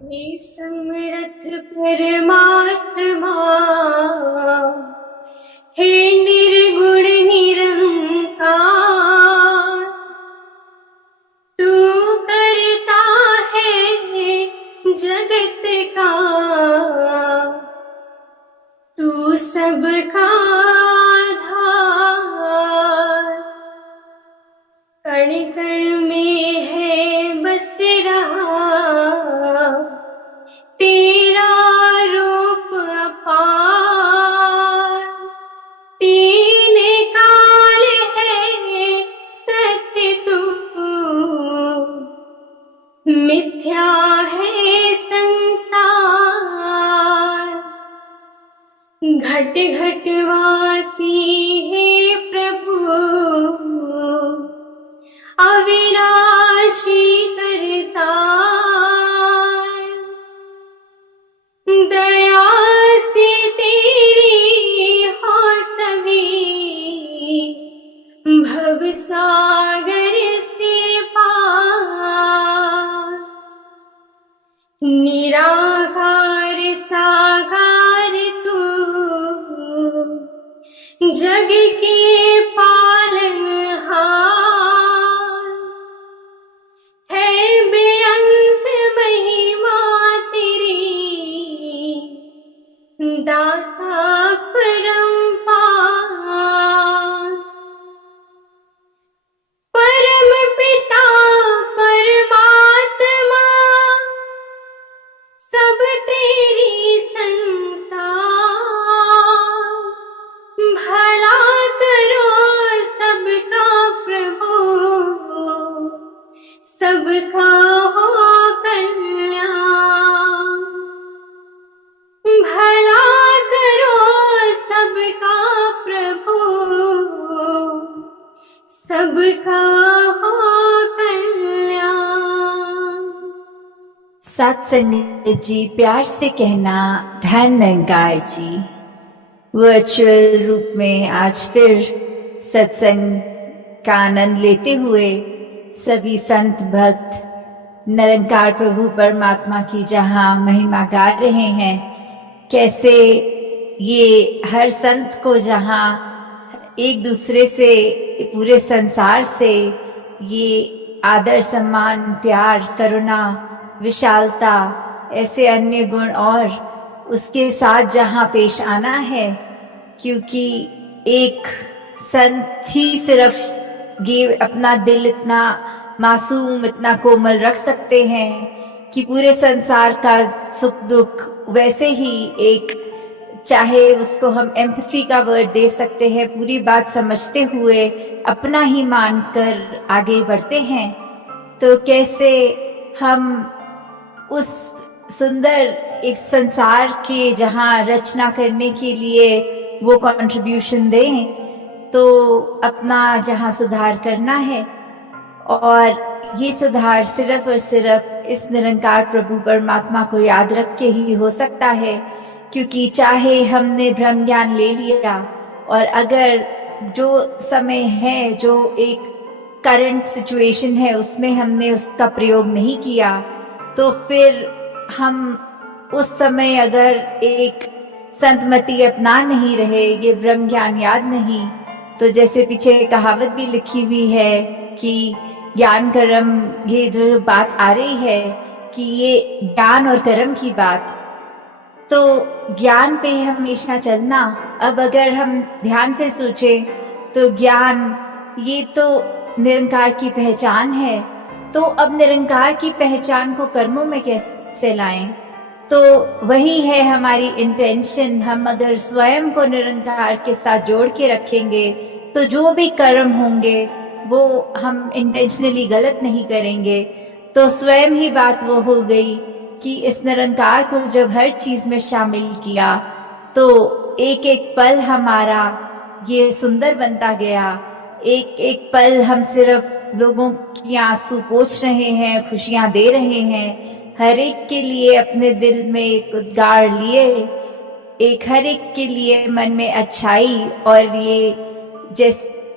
हे समर्थ परमात्मा, हे निर्गुण निरंकार, तू करता है जगत का, तू सबका आधार। कण कण में है बस रहा तेरा रूप अपार। तीन काल है सत्य तू, मिथ्या है संसार। घट घट वासी है प्रभु, अविनाशी करतार। दया से तेरी हो सभी, भव सागर से पार। निराकार साकार तू, जग के पालनहार। है बेअंत महिमा तेरी, दाता परम्पार। परम पिता परमात्मा, सब तेरी संतान। भला करो सबका प्रभु, सबका हो कल्याण। भला करो सबका प्रभु, सबका हो कल्याण। सत्संग जी, प्यार से कहना धन निरंकार जी। वर्चुअल रूप में आज फिर सत्संग का आनंद लेते हुए सभी संत भक्त निरंकार प्रभु परमात्मा की जहाँ महिमा गा रहे हैं, कैसे ये हर संत को जहाँ एक दूसरे से, पूरे संसार से ये आदर सम्मान प्यार करुणा विशालता ऐसे अन्य गुण और उसके साथ जहाँ पेश आना है, क्योंकि एक संत ही सिर्फ ये अपना दिल इतना मासूम इतना कोमल रख सकते हैं कि पूरे संसार का सुख दुख वैसे ही एक, चाहे उसको हम एम्पैथी का वर्ड दे सकते हैं, पूरी बात समझते हुए अपना ही मानकर आगे बढ़ते हैं। तो कैसे हम उस सुंदर एक संसार के जहाँ रचना करने के लिए वो कंट्रीब्यूशन दें, तो अपना जहाँ सुधार करना है। और ये सुधार सिर्फ और सिर्फ इस निरंकार प्रभु परमात्मा को याद रख के ही हो सकता है, क्योंकि चाहे हमने ब्रह्म ज्ञान ले लिया और अगर जो समय है, जो एक करंट सिचुएशन है, उसमें हमने उसका प्रयोग नहीं किया, तो फिर हम उस समय अगर एक संतमति अपना नहीं रहे, ये ब्रह्म ज्ञान याद नहीं, तो जैसे पीछे कहावत भी लिखी हुई है कि ज्ञान कर्म, ये जो बात आ रही है कि ये ज्ञान और कर्म की बात, तो ज्ञान पे हमेशा चलना। अब अगर हम ध्यान से सोचें तो ज्ञान ये तो निरंकार की पहचान है, तो अब निरंकार की पहचान को कर्मों में कैसे लाएं? तो वही है हमारी इंटेंशन। हम अगर स्वयं को निरंकार के साथ जोड़ के रखेंगे तो जो भी कर्म होंगे वो हम इंटेंशनली गलत नहीं करेंगे। तो स्वयं ही बात वो हो गई कि इस निरंकार को जब हर चीज में शामिल किया तो एक एक पल हमारा ये सुंदर बनता गया। एक एक पल हम सिर्फ लोगों की आंसू पोंछ रहे हैं, खुशियां दे रहे हैं, हर एक के लिए अपने दिल में एक उद्गार लिए, एक हर एक के लिए मन में अच्छाई और ये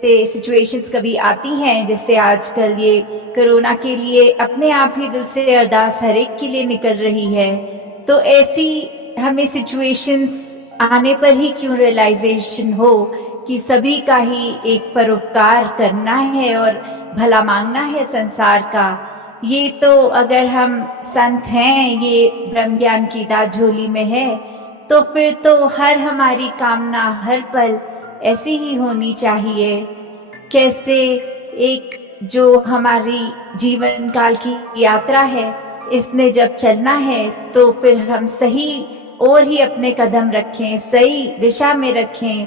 जैसे सिचुएशंस कभी आती हैं, जैसे आजकल ये कोरोना के लिए अपने आप ही दिल से अरदास हर एक के लिए निकल रही है। तो ऐसी हमें सिचुएशंस आने पर ही क्यों रियलाइजेशन हो कि सभी का ही एक परोपकार करना है और भला मांगना है संसार का। ये तो अगर हम संत हैं, ये ब्रह्म ज्ञान की दात झोली में है, तो फिर तो हर हमारी कामना हर पल ऐसी ही होनी चाहिए। कैसे एक जो हमारी जीवन काल की यात्रा है, इसने जब चलना है तो फिर हम सही और ही अपने कदम रखें, सही दिशा में रखें।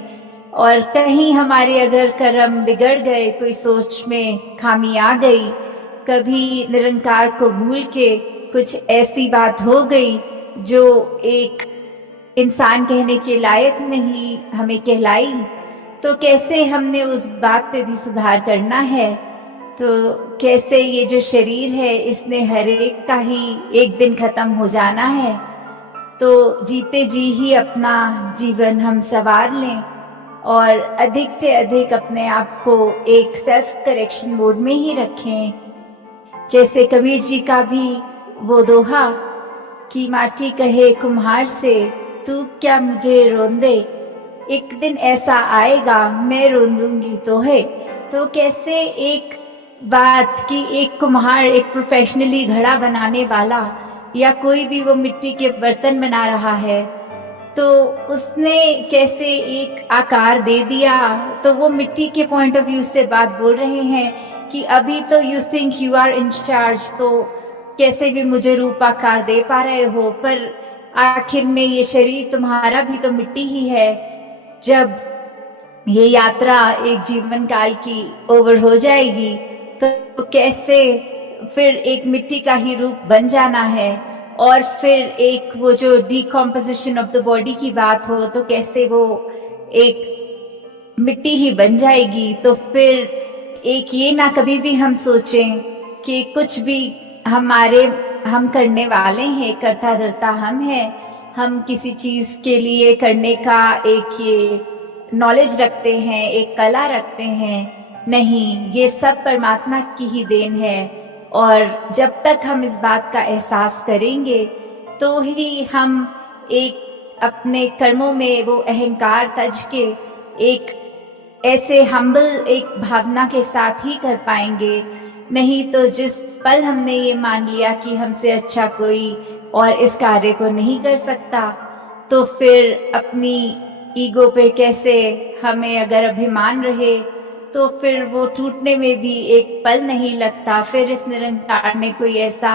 और कहीं हमारे अगर कर्म बिगड़ गए, कोई सोच में खामी आ गई, कभी निरंकार को भूल के कुछ ऐसी बात हो गई जो एक इंसान कहने के लायक नहीं हमें कहलाई, तो कैसे हमने उस बात पे भी सुधार करना है। तो कैसे ये जो शरीर है, इसने हर एक का ही एक दिन खत्म हो जाना है, तो जीते जी ही अपना जीवन हम संवार लें और अधिक से अधिक अपने आप को एक सेल्फ करेक्शन मोड में ही रखें। जैसे कबीर जी का भी वो दोहा कि माटी कहे कुम्हार से, तू क्या मुझे रोंदे, एक दिन ऐसा आएगा मैं रोंदूंगी तो है। तो कैसे एक बात कि एक कुम्हार, एक प्रोफेशनली घड़ा बनाने वाला या कोई भी वो मिट्टी के बर्तन बना रहा है, तो उसने कैसे एक आकार दे दिया। तो वो मिट्टी के पॉइंट ऑफ व्यू से बात बोल रहे हैं कि अभी तो you think you are in charge, तो कैसे भी मुझे रूप आकार दे पा रहे हो, पर आखिर में ये शरीर तुम्हारा भी तो मिट्टी ही है। जब ये यात्रा एक जीवन काल की ओवर हो जाएगी, तो कैसे फिर एक मिट्टी का ही रूप बन जाना है। और फिर एक वो जो डिकम्पोजिशन ऑफ द बॉडी की बात हो, तो कैसे वो एक मिट्टी ही बन जाएगी। तो फिर एक ये ना कभी भी हम सोचें कि कुछ भी हम करने वाले हैं, करता धरता हम हैं, हम किसी चीज के लिए करने का एक ये नॉलेज रखते हैं, एक कला रखते हैं। नहीं, ये सब परमात्मा की ही देन है। और जब तक हम इस बात का एहसास करेंगे, तो ही हम एक अपने कर्मों में वो अहंकार तज के एक ऐसे हम्बल एक भावना के साथ ही कर पाएंगे। नहीं तो जिस पल हमने ये मान लिया कि हमसे अच्छा कोई और इस कार्य को नहीं कर सकता, तो फिर अपनी ईगो पे कैसे हमें अगर अभिमान रहे, तो फिर वो टूटने में भी एक पल नहीं लगता। फिर इस निरंकार में कोई ऐसा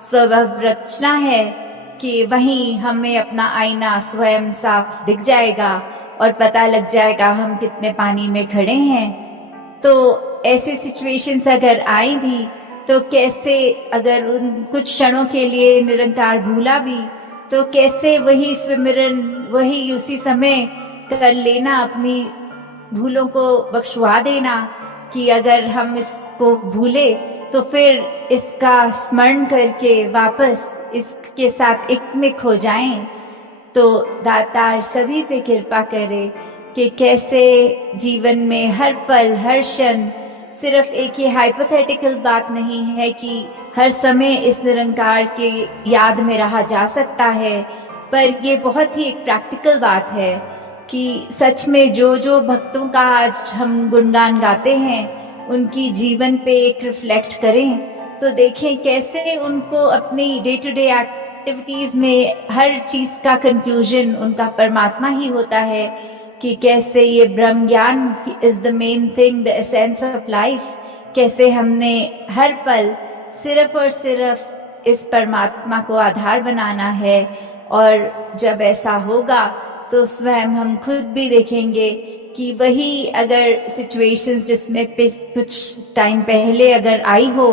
स्वभाव रचना है कि वहीं हमें अपना आईना स्वयं साफ दिख जाएगा और पता लग जाएगा हम कितने पानी में खड़े हैं। तो ऐसे सिचुएशंस अगर आई भी, तो कैसे अगर उन कुछ क्षणों के लिए निरंकार भूला भी, तो कैसे वही स्मरण वही उसी समय कर लेना, अपनी भूलों को बख्शवा देना कि अगर हम इसको भूले तो फिर इसका स्मरण करके वापस इसके साथ एक में खो जाएं। तो दातार सभी पे कृपा करे कि कैसे जीवन में हर पल हर क्षण सिर्फ एक ये हाइपोथेटिकल बात नहीं है कि हर समय इस निरंकार के याद में रहा जा सकता है, पर ये बहुत ही एक प्रैक्टिकल बात है कि सच में जो जो भक्तों का आज हम गुणगान गाते हैं, उनकी जीवन पे एक रिफ्लेक्ट करें, तो देखें कैसे उनको अपनी डे टू डे एक्टिविटीज में हर चीज का कंक्लूजन उनका परमात्मा ही होता है। कि कैसे ये ब्रह्म ज्ञान is the main thing, the essence of life. कैसे हमने हर पल सिर्फ और सिर्फ इस परमात्मा को आधार बनाना है। और जब ऐसा होगा तो स्वयं हम खुद भी देखेंगे कि वही अगर सिचुएशंस जिसमें कुछ टाइम पहले अगर आई हो,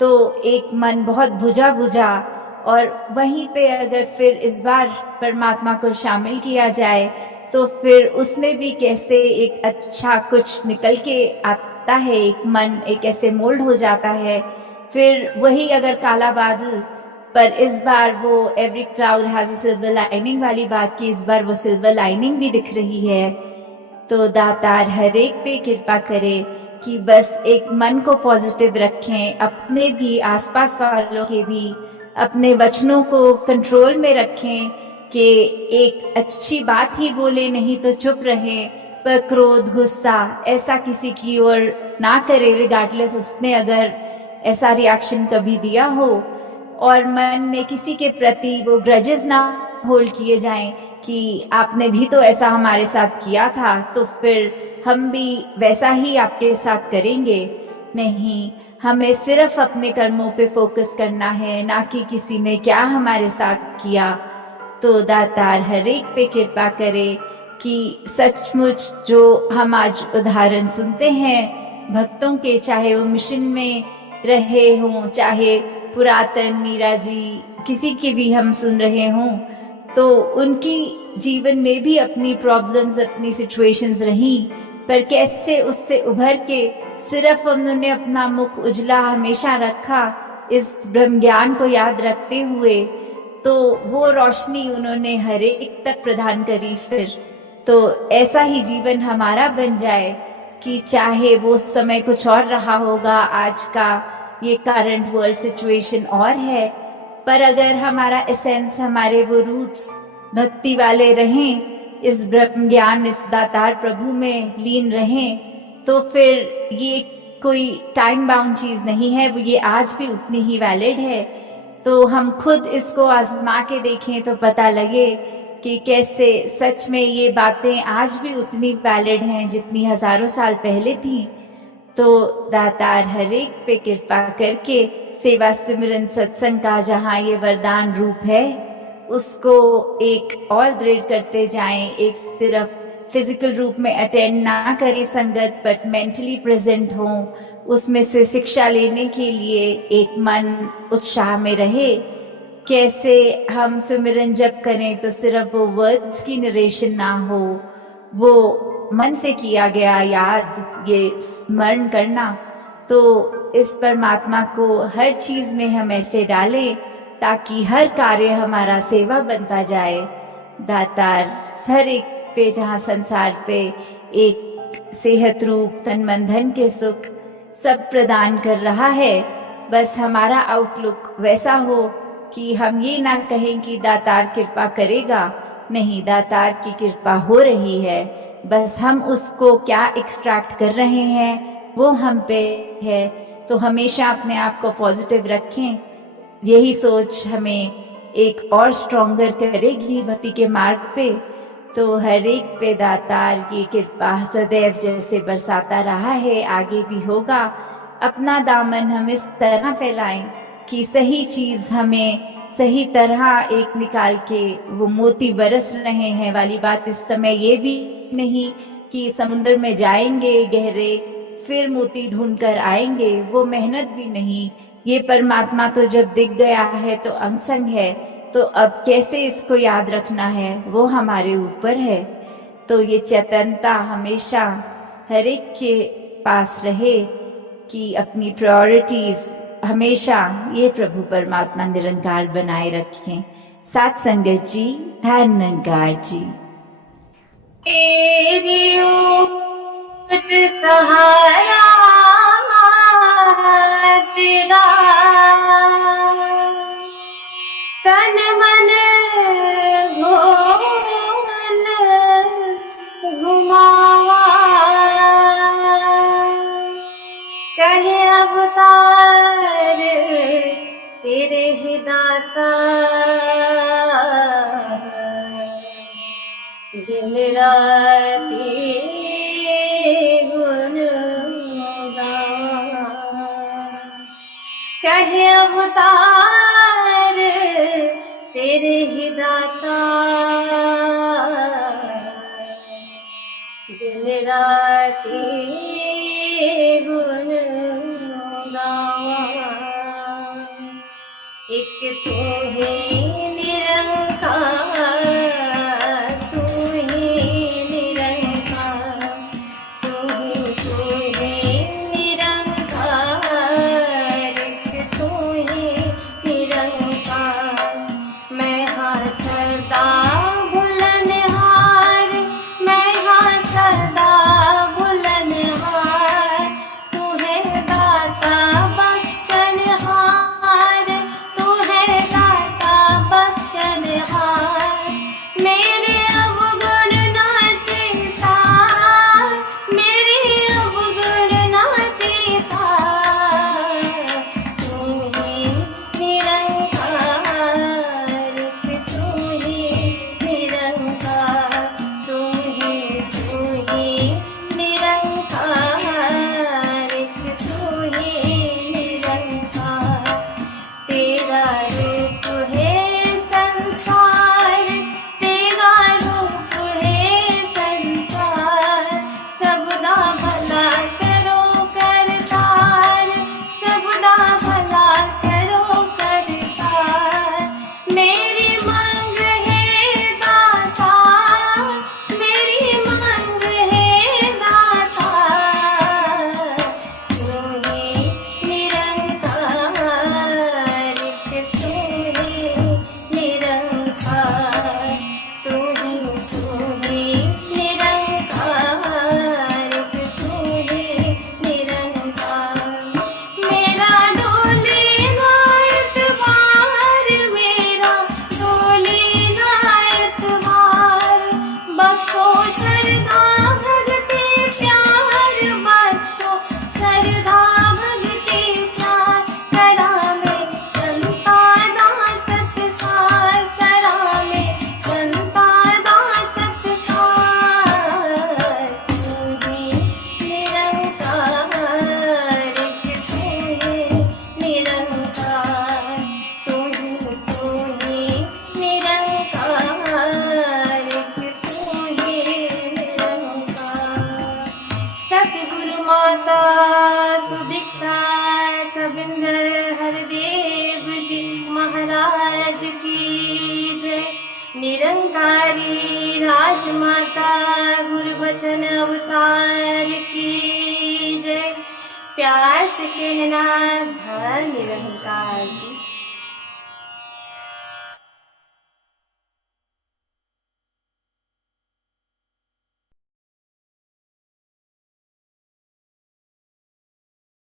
तो एक मन बहुत बुझा बुझा, और वहीं पे अगर फिर इस बार परमात्मा को शामिल किया जाए, तो फिर उसमें भी कैसे एक अच्छा कुछ निकल के आता है। एक मन एक ऐसे मोल्ड हो जाता है। फिर वही अगर काला बादल, पर इस बार वो every cloud has a silver lining वाली बात की, इस बार वो सिल्वर लाइनिंग भी दिख रही है। तो दातार हर एक पे कृपा करे कि बस एक मन को पॉजिटिव रखें, अपने भी आसपास वालों के भी, अपने वचनों को कंट्रोल में रखें कि एक अच्छी बात ही बोले, नहीं तो चुप रहे, पर क्रोध गुस्सा ऐसा किसी की ओर ना करे रिगार्डलेस उसने अगर ऐसा रिएक्शन कभी दिया हो, और मन में किसी के प्रति वो ग्रजेस ना होल्ड किए जाएं कि आपने भी तो ऐसा हमारे साथ किया था तो फिर हम भी वैसा ही आपके साथ करेंगे। नहीं, हमें सिर्फ अपने कर्मों पे फोकस करना है, ना कि किसी ने क्या हमारे साथ किया। तो दातार हर एक पे कृपा करे कि सचमुच जो हम आज उदाहरण सुनते हैं भक्तों के, चाहे वो मिशन में रहे हों, चाहे पुरातन मीरा जी, किसी के भी हम सुन रहे हों, तो उनकी जीवन में भी अपनी प्रॉब्लम्स, अपनी सिचुएशंस रही, पर कैसे उससे उभर के सिर्फ उन्होंने अपना मुख उजला हमेशा रखा इस ब्रह्म ज्ञान को याद रखते हुए, तो वो रोशनी उन्होंने हर एक तक प्रदान करी। फिर तो ऐसा ही जीवन हमारा बन जाए कि चाहे वो समय कुछ और रहा होगा, आज का ये करंट वर्ल्ड सिचुएशन और है, पर अगर हमारा एसेंस, हमारे वो रूट्स भक्ति वाले रहें, इस ब्रह्म ज्ञान, इस दातार प्रभु में लीन रहें, तो फिर ये कोई टाइम बाउंड चीज नहीं है, वो ये आज भी उतनी ही वैलिड है। तो हम खुद इसको आजमा के देखें तो पता लगे कि कैसे सच में ये बातें आज भी उतनी वैलिड हैं जितनी हजारों साल पहले थी। तो दातार हर एक पे कृपा करके सेवा सिमरन सत्संग का जहाँ ये वरदान रूप है उसको एक और दृढ़ करते जाएं। एक सिर्फ फिजिकल रूप में अटेंड ना करें संगत, बट मेंटली प्रेजेंट हों, उसमें से शिक्षा लेने के लिए एक मन उत्साह में रहे। कैसे हम सुमिरन जप करें तो सिर्फ वो वर्ड्स की नरेशन ना हो, वो मन से किया गया याद, ये स्मरण करना। तो इस परमात्मा को हर चीज में हम ऐसे डालें ताकि हर कार्य हमारा सेवा बनता जाए। दातार हर एक पे, जहाँ संसार पे एक सेहत रूप तन मन धन के सुख सब प्रदान कर रहा है, बस हमारा आउटलुक वैसा हो कि हम ये ना कहें कि दातार कृपा करेगा, नहीं, दातार की कृपा हो रही है, बस हम उसको क्या एक्सट्रैक्ट कर रहे हैं वो हम पे है। तो हमेशा अपने आप को पॉजिटिव रखें, यही सोच हमें एक और स्ट्रॉन्गर करेगी भक्ति के मार्ग पे। तो हर एक पे दातार की कृपा सदैव जैसे बरसाता रहा है, आगे भी होगा। अपना दामन हम इस तरह फैलाएं कि सही चीज हमें सही तरह एक निकाल के वो मोती बरस रहे हैं वाली बात इस समय ये भी नहीं कि समुद्र में जाएंगे गहरे फिर मोती ढूंढ कर आएंगे, वो मेहनत भी नहीं। ये परमात्मा तो जब दिख गया है तो अंगसंग है, तो अब कैसे इसको याद रखना है वो हमारे ऊपर है। तो ये चेतनता हमेशा हर एक के पास रहे कि अपनी प्रायोरिटीज हमेशा ये प्रभु परमात्मा निरंकार बनाए रखें। साथ संगत जी, धन्यवाद जी। तेरी ऊट सहारा तेरा, तन मन घोल घुमावा, कहे अवतार तेरे ही दाता, दिन राती गुण गावा, कहे अवतार तेरे ही दाता, दिन राती गुण गावा। एक तू ही निरंकार, तू ही निरंकार, तू ही निरंकार, एक तू ही निरंकार। मैं हाँ सदा बुलंदहार, मैं हाँ सदा निरंकारी राजमाता गुरु बचन अवतार की जय। प्यार से कहना धन निरंकार जी।